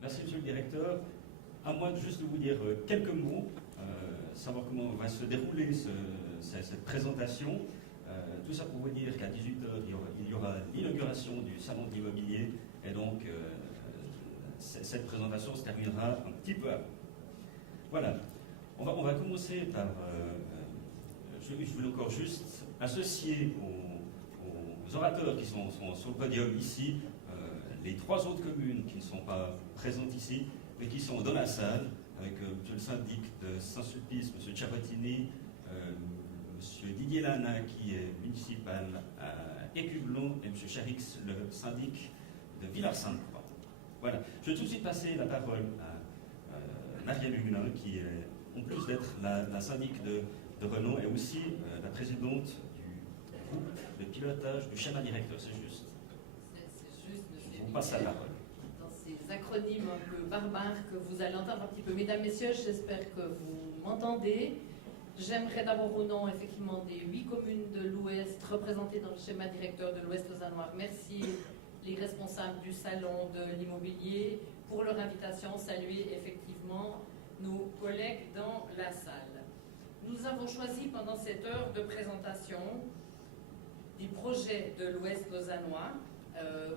Merci, monsieur le directeur. À moi juste de vous dire quelques mots, savoir comment va se dérouler cette présentation. Tout ça pour vous dire qu'à 18 h, il y aura l'inauguration du salon de l'immobilier, et donc cette présentation se terminera un petit peu avant. Voilà. On va commencer par... je voulais encore juste associer aux orateurs qui sont sur le podium ici, les 3 autres communes qui ne sont pas présentes ici, mais qui sont dans la salle, avec monsieur le syndic de Saint-Sulpice, monsieur Ciabattini, monsieur Didier Lana, qui est municipal à Écublon, et monsieur Charix, le syndic de Villars-Sainte-Croix. Voilà. Je vais tout de suite passer la parole à Marielle Huguenin, qui est, en plus d'être la syndic de Renault, est aussi la présidente du groupe de pilotage du schéma directeur. C'est juste. C'est juste, monsieur. Je vous passe la parole. Dans ces acronymes un peu barbares que vous allez entendre un petit peu. Mesdames, Messieurs, j'espère que vous m'entendez. J'aimerais d'abord, au nom effectivement des 8 communes de l'Ouest représentées dans le schéma directeur de l'Ouest lausannois, remercier les responsables du salon de l'immobilier pour leur invitation, saluer effectivement nos collègues dans la salle. Nous avons choisi pendant cette heure de présentation des projets de l'Ouest lausannois,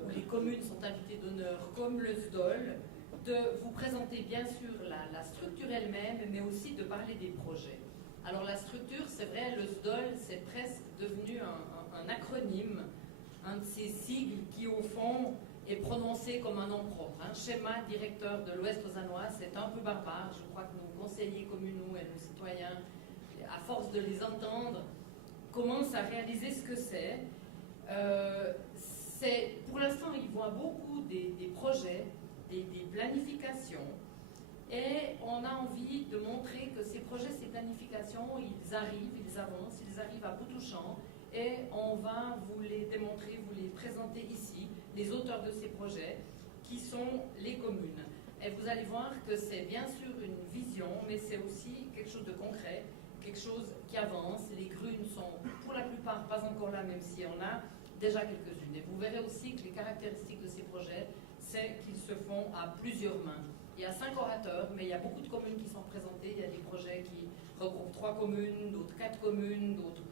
où les communes sont invitées d'honneur, comme le SDOL, de vous présenter bien sûr la structure elle-même, mais aussi de parler des projets. Alors la structure, c'est vrai, le SDOL, c'est presque devenu un acronyme, un de ces sigles qui, au fond, est prononcé comme un nom propre. Un schéma directeur de l'Ouest lausannois, c'est un peu barbare. Je crois que nos conseillers communaux et nos citoyens, à force de les entendre, commencent à réaliser ce que c'est. Pour l'instant, ils voient beaucoup des projets, des planifications, et on a envie de montrer que ces projets, ces planifications, ils arrivent, ils avancent, ils arrivent à bout touchant, et on va vous les démontrer, vous les présenter ici, les auteurs de ces projets, qui sont les communes. Et vous allez voir que c'est bien sûr une vision, mais c'est aussi quelque chose de concret, quelque chose qui avance. Les grues ne sont pour la plupart pas encore là, même si on a déjà quelques-unes. Et vous verrez aussi que les caractéristiques de ces projets, c'est qu'ils se font à plusieurs mains. Il y a 5 orateurs, mais il y a beaucoup de communes qui sont présentées. Il y a des projets qui regroupent 3 communes, d'autres 4 communes, d'autres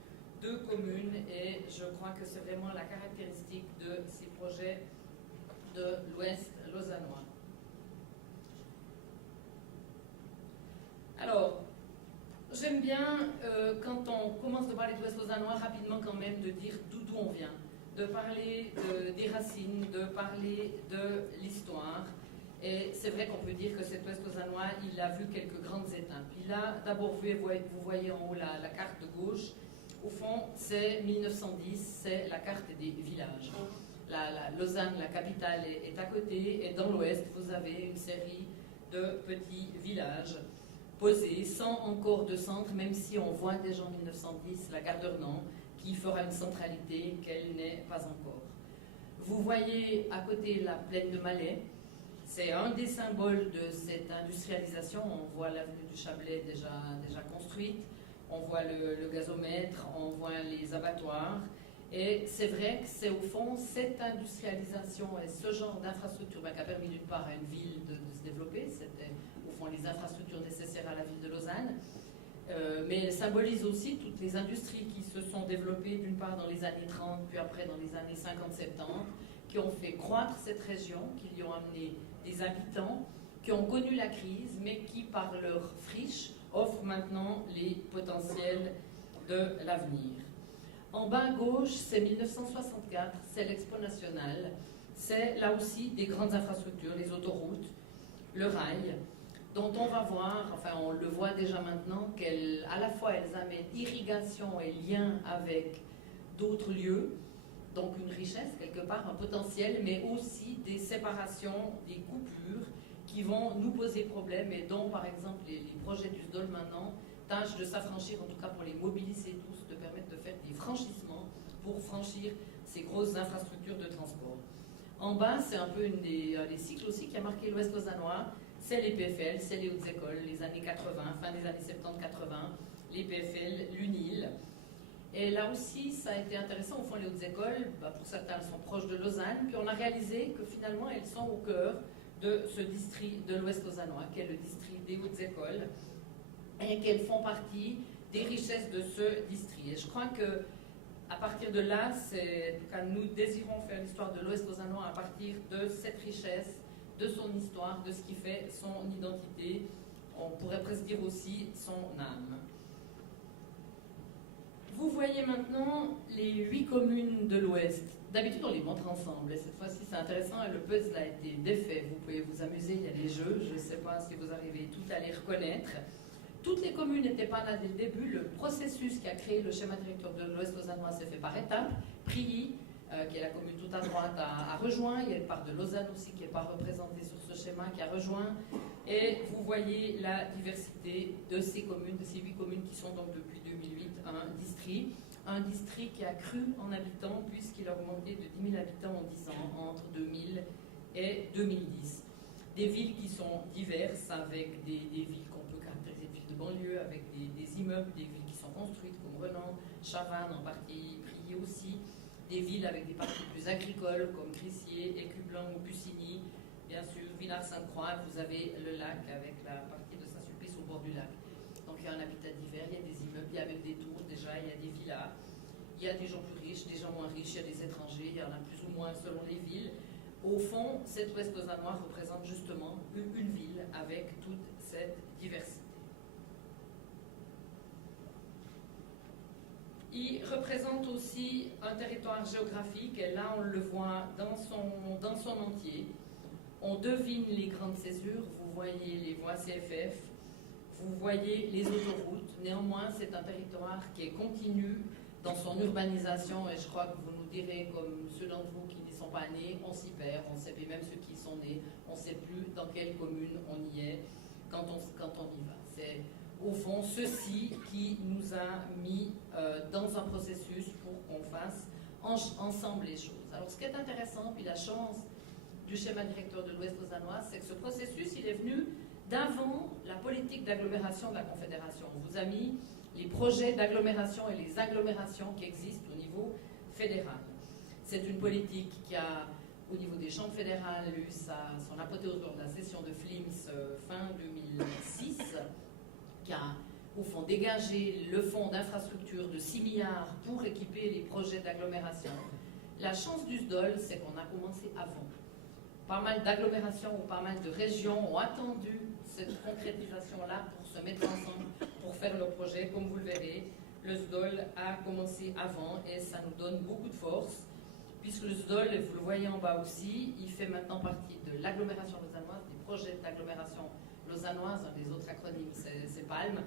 2 communes. Et je crois que c'est vraiment la caractéristique de ces projets de l'Ouest lausannois. Alors, j'aime bien, quand on commence de parler de l'Ouest lausannois, rapidement quand même de dire d'où on vient, de parler des racines, de parler de l'histoire. Et c'est vrai qu'on peut dire que cet Ouest lausannois, il a vu quelques grandes étapes. Il a d'abord vu, vous voyez en haut la carte de gauche, au fond, c'est 1910, c'est la carte des villages. La Lausanne, la capitale, est à côté, et dans l'Ouest, vous avez une série de petits villages posés, sans encore de centre, même si on voit déjà en 1910 la gare de Renan, qui fera une centralité qu'elle n'est pas encore. Vous voyez à côté la plaine de Malais. C'est un des symboles de cette industrialisation. On voit l'avenue du Chablais déjà construite, on voit le gazomètre, on voit les abattoirs. Et c'est vrai que c'est au fond cette industrialisation et ce genre d'infrastructure qui a permis d'une part à une ville de se développer. C'était au fond les infrastructures nécessaires à la ville de Lausanne. Mais elle symbolise aussi toutes les industries qui se sont développées d'une part dans les années 30, puis après dans les années 50-70, qui ont fait croître cette région, qui y ont amené des habitants, qui ont connu la crise, mais qui, par leur friche, offrent maintenant les potentiels de l'avenir. En bas à gauche, c'est 1964, c'est l'Expo nationale, c'est là aussi des grandes infrastructures, les autoroutes, le rail, dont on va voir, enfin on le voit déjà maintenant, qu'à la fois elles amènent irrigation et lien avec d'autres lieux, donc une richesse quelque part, un potentiel, mais aussi des séparations, des coupures qui vont nous poser problème et dont par exemple les projets du SDOL maintenant tâchent de s'affranchir, en tout cas pour les mobiliser tous, de permettre de faire des franchissements pour franchir ces grosses infrastructures de transport. En bas, c'est un peu une des cycles aussi qui a marqué l'Ouest lausannois, c'est les PFL, c'est les hautes écoles, les années 80, fin des années 70-80, les PFL, l'UNIL. Et là aussi, ça a été intéressant. Au fond, les hautes écoles, pour certains, elles sont proches de Lausanne. Puis on a réalisé que finalement, elles sont au cœur de ce district de l'Ouest lausannois, qui est le district des hautes écoles, et qu'elles font partie des richesses de ce district. Et je crois que à partir de là, quand nous désirons faire l'histoire de l'Ouest lausannois à partir de cette richesse, de son histoire, de ce qui fait son identité, on pourrait presque dire aussi son âme. Vous voyez maintenant les 8 communes de l'Ouest. D'habitude, on les montre ensemble. Et cette fois-ci, c'est intéressant. Et le puzzle a été défait. Vous pouvez vous amuser. Il y a des jeux. Je ne sais pas si vous arrivez tout à les reconnaître. Toutes les communes n'étaient pas là dès le début. Le processus qui a créé le schéma directeur de l'Ouest lausannois s'est fait par étapes. Prilly, qui est la commune tout à droite, a rejoint. Il y a une part de Lausanne aussi qui n'est pas représentée sur ce schéma, qui a rejoint. Et vous voyez la diversité de ces communes, de ces 8 communes qui sont donc depuis 2008 un district qui a cru en habitants puisqu'il a augmenté de 10 000 habitants en 10 ans, entre 2000 et 2010. Des villes qui sont diverses, avec des villes qu'on peut caractériser de villes de banlieue, avec des immeubles, des villes qui sont construites comme Renan, Chavannes, en partie Prilly aussi, des villes avec des parties plus agricoles comme Crissier, Écublens ou Pucigny, bien sûr, Villars-Sainte-Croix, vous avez le lac avec la partie de Saint-Sulpice au bord du lac. Donc il y a un habitat divers, il y a des immeubles, il y a même des tours déjà, il y a des villas, il y a des gens plus riches, des gens moins riches, il y a des étrangers, il y en a plus ou moins selon les villes. Au fond, cet Ouest lausannois représente justement une ville avec toute cette diversité. Il représente aussi un territoire géographique, et là on le voit dans son entier. On devine les grandes césures, vous voyez les voies CFF, vous voyez les autoroutes. Néanmoins, c'est un territoire qui est continu dans son urbanisation, et je crois que vous nous direz, comme ceux d'entre vous qui n'y sont pas nés, on s'y perd, on sait plus, même ceux qui y sont nés, on ne sait plus dans quelle commune on y est quand on y va. C'est au fond ceci qui nous a mis dans un processus pour qu'on fasse ensemble les choses. Alors ce qui est intéressant, puis la chance du schéma directeur de l'Ouest lausannois, c'est que ce processus, il est venu d'avant la politique d'agglomération de la Confédération. On vous a mis les projets d'agglomération et les agglomérations qui existent au niveau fédéral. C'est une politique qui a, au niveau des chambres fédérales, eu son apothéose lors de la session de Flims fin 2006, qui a, au fond, dégagé le fonds d'infrastructure de 6 milliards pour équiper les projets d'agglomération. La chance du SDOL, c'est qu'on a commencé avant. Pas mal d'agglomérations ou pas mal de régions ont attendu cette concrétisation-là pour se mettre ensemble, pour faire leur projet. Comme vous le verrez, le SDOL a commencé avant et ça nous donne beaucoup de force, puisque le SDOL, vous le voyez en bas aussi, il fait maintenant partie de l'agglomération lausannoise, des projets d'agglomération lausannoise, un des autres acronymes c'est PALM,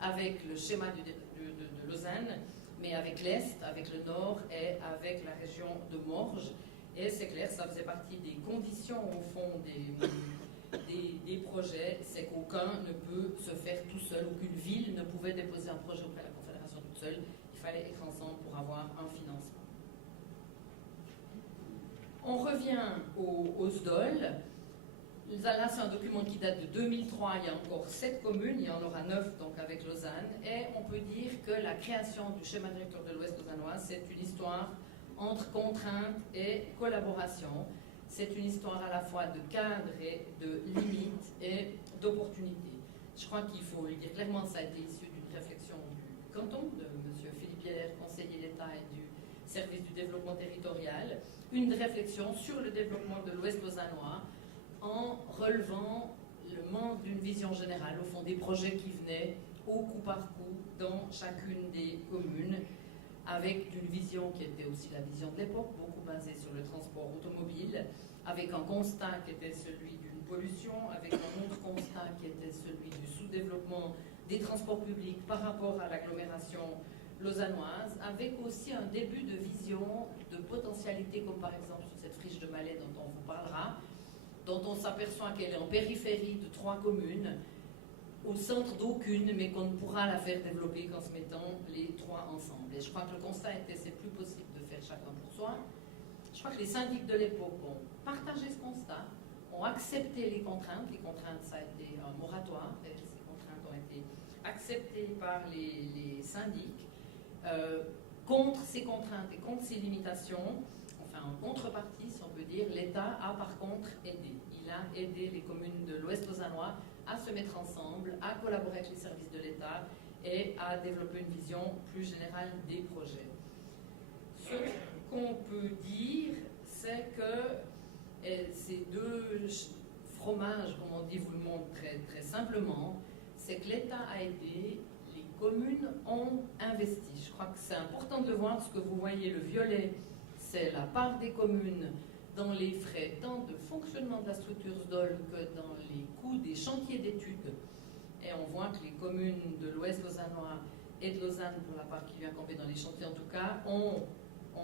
avec le schéma de Lausanne, mais avec l'Est, avec le Nord et avec la région de Morges. Et c'est clair, ça faisait partie des conditions, au fond, des projets, c'est qu'aucun ne peut se faire tout seul, aucune ville ne pouvait déposer un projet auprès de la Confédération toute seule. Il fallait être ensemble pour avoir un financement. On revient au SDOL. Là, c'est un document qui date de 2003. Il y a encore 7 communes, il y en aura 9 donc avec Lausanne. Et on peut dire que la création du schéma directeur de l'Ouest lausannois, c'est une histoire entre contraintes et collaboration. C'est une histoire à la fois de cadre et de limites et d'opportunités. Je crois qu'il faut le dire clairement, ça a été issu d'une réflexion du canton, de M. Philippe Pierre, conseiller d'État et du service du développement territorial, une réflexion sur le développement de l'Ouest lausannois en relevant le manque d'une vision générale, au fond des projets qui venaient au coup par coup dans chacune des communes, avec une vision qui était aussi la vision de l'époque, beaucoup basée sur le transport automobile, avec un constat qui était celui d'une pollution, avec un autre constat qui était celui du sous-développement des transports publics par rapport à l'agglomération lausannoise, avec aussi un début de vision de potentialité, comme par exemple sur cette friche de Malais dont on vous parlera, dont on s'aperçoit qu'elle est en périphérie de 3 communes, au centre d'aucune, mais qu'on ne pourra la faire développer qu'en se mettant les 3 ensemble. Et je crois que le constat était c'est plus possible de faire chacun pour soi. Je crois que les syndics de l'époque ont partagé ce constat, ont accepté les contraintes. Les contraintes, ça a été un moratoire, et ces contraintes ont été acceptées par les syndics. Contre ces contraintes et contre ces limitations, enfin en contrepartie, si on peut dire, l'État a par contre aidé. il a aidé les communes de l'Ouest lausannois à se mettre ensemble, à collaborer avec les services de l'État et à développer une vision plus générale des projets. Ce qu'on peut dire, c'est que ces deux fromages, comme on dit, vous le montre très, très simplement, c'est que l'État a aidé, les communes ont investi. Je crois que c'est important de le voir, parce que vous voyez le violet, c'est la part des communes dans les frais, tant de fonctionnement de la structure SDOL que dans les coûts des chantiers d'études. Et on voit que les communes de l'Ouest lausannois et de Lausanne, pour la part qui lui incombe dans les chantiers en tout cas, ont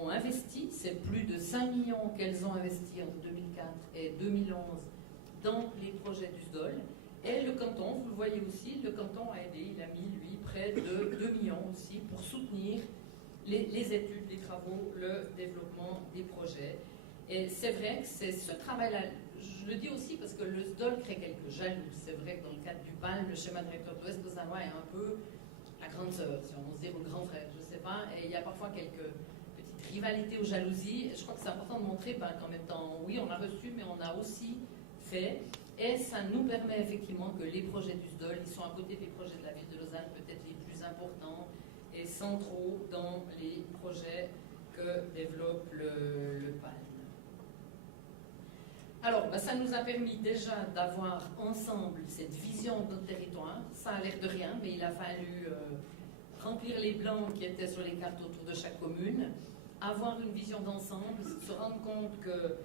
investi. C'est plus de 5 millions qu'elles ont investi entre 2004 et 2011 dans les projets du SDOL. Et le canton, vous le voyez aussi, le canton a aidé, il a mis, lui, près de 2 millions aussi pour soutenir les études, les travaux, le développement des projets. Et c'est vrai que c'est ce travail-là, je le dis aussi parce que le SDOL crée quelques jaloux. C'est vrai que dans le cadre du PALM, le schéma directeur de l'Ouest lausannois est un peu la grande sœur, si on ose dire, ou le grand frère, je ne sais pas. Et il y a parfois quelques petites rivalités ou jalousies. Je crois que c'est important de montrer qu'en même temps, oui, on a reçu, mais on a aussi fait. Et ça nous permet effectivement que les projets du SDOL, ils sont à côté des projets de la ville de Lausanne, peut-être les plus importants et centraux dans les projets que développe le PALM. Alors, ça nous a permis déjà d'avoir ensemble cette vision de notre territoire. Ça a l'air de rien, mais il a fallu remplir les blancs qui étaient sur les cartes autour de chaque commune, avoir une vision d'ensemble, se rendre compte que,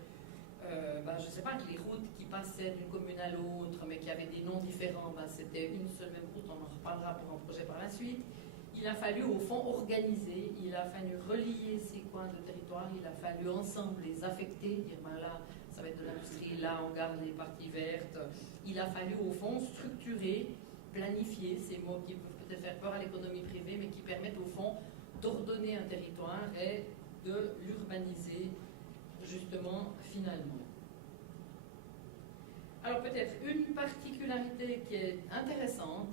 je ne sais pas, que les routes qui passaient d'une commune à l'autre, mais qui avaient des noms différents, c'était une seule même route, on en reparlera pour un projet par la suite. Il a fallu, au fond, organiser, il a fallu relier ces coins de territoire, il a fallu ensemble les affecter, dire, là, ça va être de l'industrie, là on garde les parties vertes. Il a fallu au fond structurer, planifier, ces mots qui peuvent peut-être faire peur à l'économie privée, mais qui permettent au fond d'ordonner un territoire et de l'urbaniser justement finalement. Alors peut-être une particularité qui est intéressante,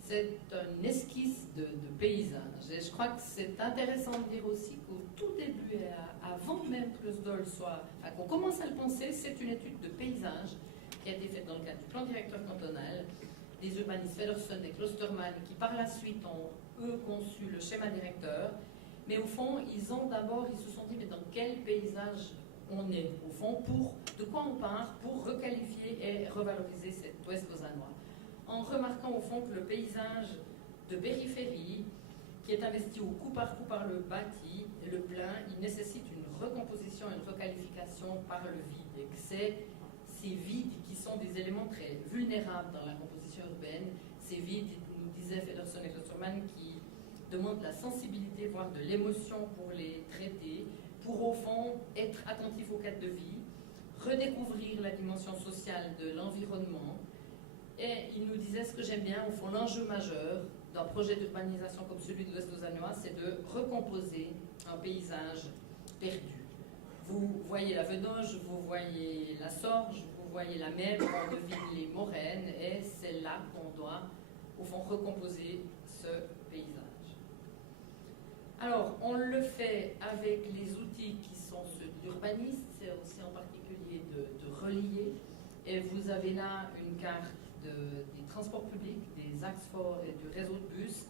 c'est une esquisse de paysage. Et je crois que c'est intéressant de dire aussi qu'au tout début, et avant même que le SDOL soit, qu'on commence à le penser, c'est une étude de paysage qui a été faite dans le cadre du plan directeur cantonal des urbanistes Federson et Klosterman, qui par la suite ont, eux, conçu le schéma directeur. Mais au fond, ils se sont dit, mais dans quel paysage on est, au fond, de quoi on part pour requalifier et revaloriser cet ouest lausannois. En remarquant au fond que le paysage de périphérie, qui est investi au coup par le bâti et le plein, il nécessite une recomposition et une requalification par le vide. Et que c'est ces vides qui sont des éléments très vulnérables dans la composition urbaine, ces vides, nous disait Federson et Klosterman, qui demandent la sensibilité, voire de l'émotion pour les traiter, pour au fond être attentif au cadre de vie, redécouvrir la dimension sociale de l'environnement. Et il nous disait, ce que j'aime bien, au fond, l'enjeu majeur d'un projet d'urbanisation comme celui de l'Ouest lausannois, c'est de recomposer un paysage perdu. Vous voyez la Venoge, vous voyez la Sorge, vous voyez la mer, on devine les moraines, et c'est là qu'on doit, au fond, recomposer ce paysage. Alors, on le fait avec les outils qui sont ceux de l'urbaniste, c'est aussi en particulier de relier, et vous avez là une carte des transports publics, des axes forts et du réseau de bus.